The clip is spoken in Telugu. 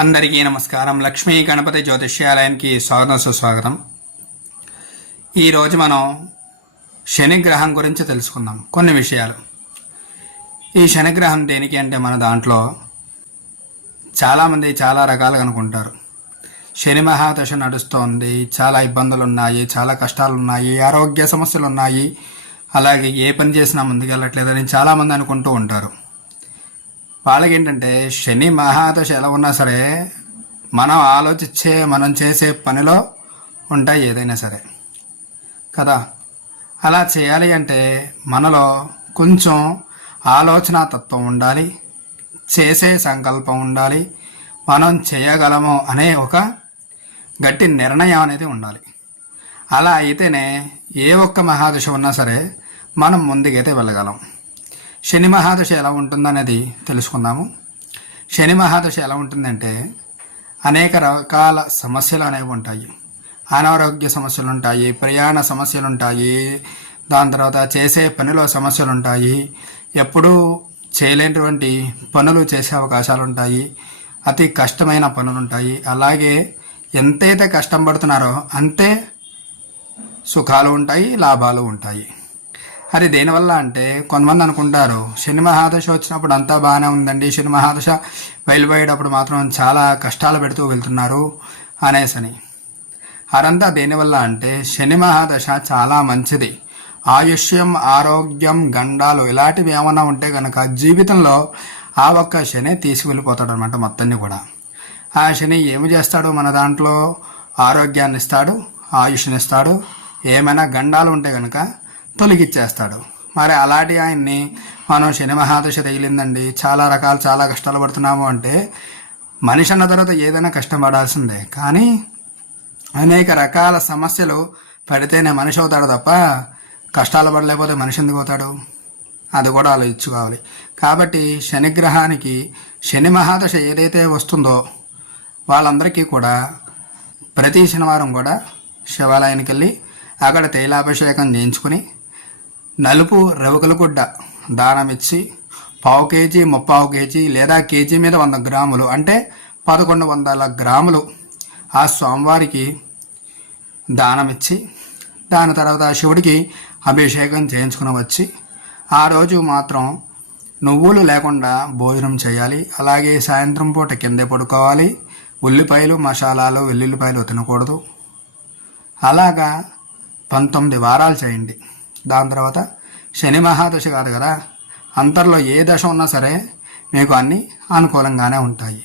అందరికీ నమస్కారం. లక్ష్మీ గణపతి జ్యోతిష్యాలయానికి స్వాగతం సుస్వాగతం. ఈరోజు మనం శనిగ్రహం గురించి తెలుసుకుందాం కొన్ని విషయాలు. ఈ శనిగ్రహం దేనికి అంటే మన దాంట్లో చాలామంది చాలా రకాలుగా అనుకుంటారు. శని మహాదశ నడుస్తోంది, చాలా ఇబ్బందులు ఉన్నాయి, చాలా కష్టాలు ఉన్నాయి, ఆరోగ్య సమస్యలు ఉన్నాయి, అలాగే ఏ పని చేసినా ముందుకెళ్ళట్లేదని చాలామంది అనుకుంటూ ఉంటారు. వాళ్ళకి ఏంటంటే శని మహాదశ ఎలా ఉన్నా సరే మనం చేసే పనిలో ఉంటాయి ఏదైనా సరే కదా. అలా చేయాలి అంటే మనలో కొంచెం ఆలోచన తత్వం ఉండాలి, చేసే సంకల్పం ఉండాలి, మనం చేయగలము అనే ఒక గట్టి నిర్ణయం అనేది ఉండాలి. అలా అయితేనే ఏ ఒక్క మహాదశ ఉన్నా సరే మనం ముందుకైతే వెళ్ళగలం. శని మహాదశ ఎలా ఉంటుందనేది తెలుసుకుందాము. శని మహాదశ ఎలా ఉంటుందంటే అనేక రకాల సమస్యలు అనేవి ఉంటాయి. అనారోగ్య సమస్యలు ఉంటాయి, ప్రయాణ సమస్యలు ఉంటాయి, దాని తర్వాత చేసే పనిలో సమస్యలు ఉంటాయి, ఎప్పుడూ చేయలేనటువంటి పనులు చేసే అవకాశాలు ఉంటాయి, అతి కష్టమైన పనులు ఉంటాయి. అలాగే ఎంతైతే కష్టం పడుతున్నారో అంతే సుఖాలు ఉంటాయి, లాభాలు ఉంటాయి. అది దేనివల్ల అంటే కొంతమంది అనుకుంటారు శని మహాదశ వచ్చినప్పుడు అంతా బాగానే ఉందండి, శని మహాదశ బయలుపోయేటప్పుడు మాత్రం చాలా కష్టాలు పెడుతూ వెళ్తున్నారు అనేసని. అదంతా దేనివల్ల అంటే శని మహాదశ చాలా మంచిది. ఆయుష్యం, ఆరోగ్యం, గండాలు ఇలాంటివి ఏమన్నా ఉంటే కనుక జీవితంలో ఆ ఒక్క శని తీసుకువెళ్ళిపోతాడు అనమాట మొత్తాన్ని కూడా. ఆ శని ఏమి చేస్తాడు, మన దాంట్లో ఆరోగ్యాన్ని ఇస్తాడు, ఆయుష్ని ఇస్తాడు, ఏమైనా గండాలు ఉంటే కనుక తొలగిచ్చేస్తాడు. మరి అలాంటి ఆయన్ని మనం శని మహాదశ తగిలిందండి, చాలా కష్టాలు పడుతున్నాము అంటే మనిషి అన్న తర్వాత ఏదైనా కష్టపడాల్సిందే. కానీ అనేక రకాల సమస్యలు పడితేనే మనిషి అవుతాడు తప్ప కష్టాలు పడలేకపోతే మనిషి ఎందుకు అవుతాడు, అది కూడా ఆలోచించుకోవాలి. కాబట్టి శనిగ్రహానికి శని మహాదశ ఏదైతే వస్తుందో వాళ్ళందరికీ కూడా ప్రతి శనివారం కూడా శివాలయానికి వెళ్ళి అక్కడ తైలాభిషేకం చేయించుకుని నలుపు రవికల గుడ్డ దానం ఇచ్చి 1/2 కేజీ, 3/4 కేజీ లేదా కేజీ మీద 100 గ్రాములు అంటే 1100 గ్రాములు ఆ స్వామివారికి దానం ఇచ్చి దాని తర్వాత శివుడికి అభిషేకం చేయించుకుని వచ్చి ఆ రోజు మాత్రం నువ్వులు లేకుండా భోజనం చేయాలి. అలాగే సాయంత్రం పూట కిందే పడుకోవాలి. ఉల్లిపాయలు, మసాలాలు, వెల్లుల్లిపాయలు తినకూడదు. అలాగా 19 వారాలు చేయండి. దాని తర్వాత శని మహాదశ కాదు కదా, అంతర్లో ఏ దశ ఉన్నా సరే మీకు అన్నీ అనుకూలంగానే ఉంటాయి.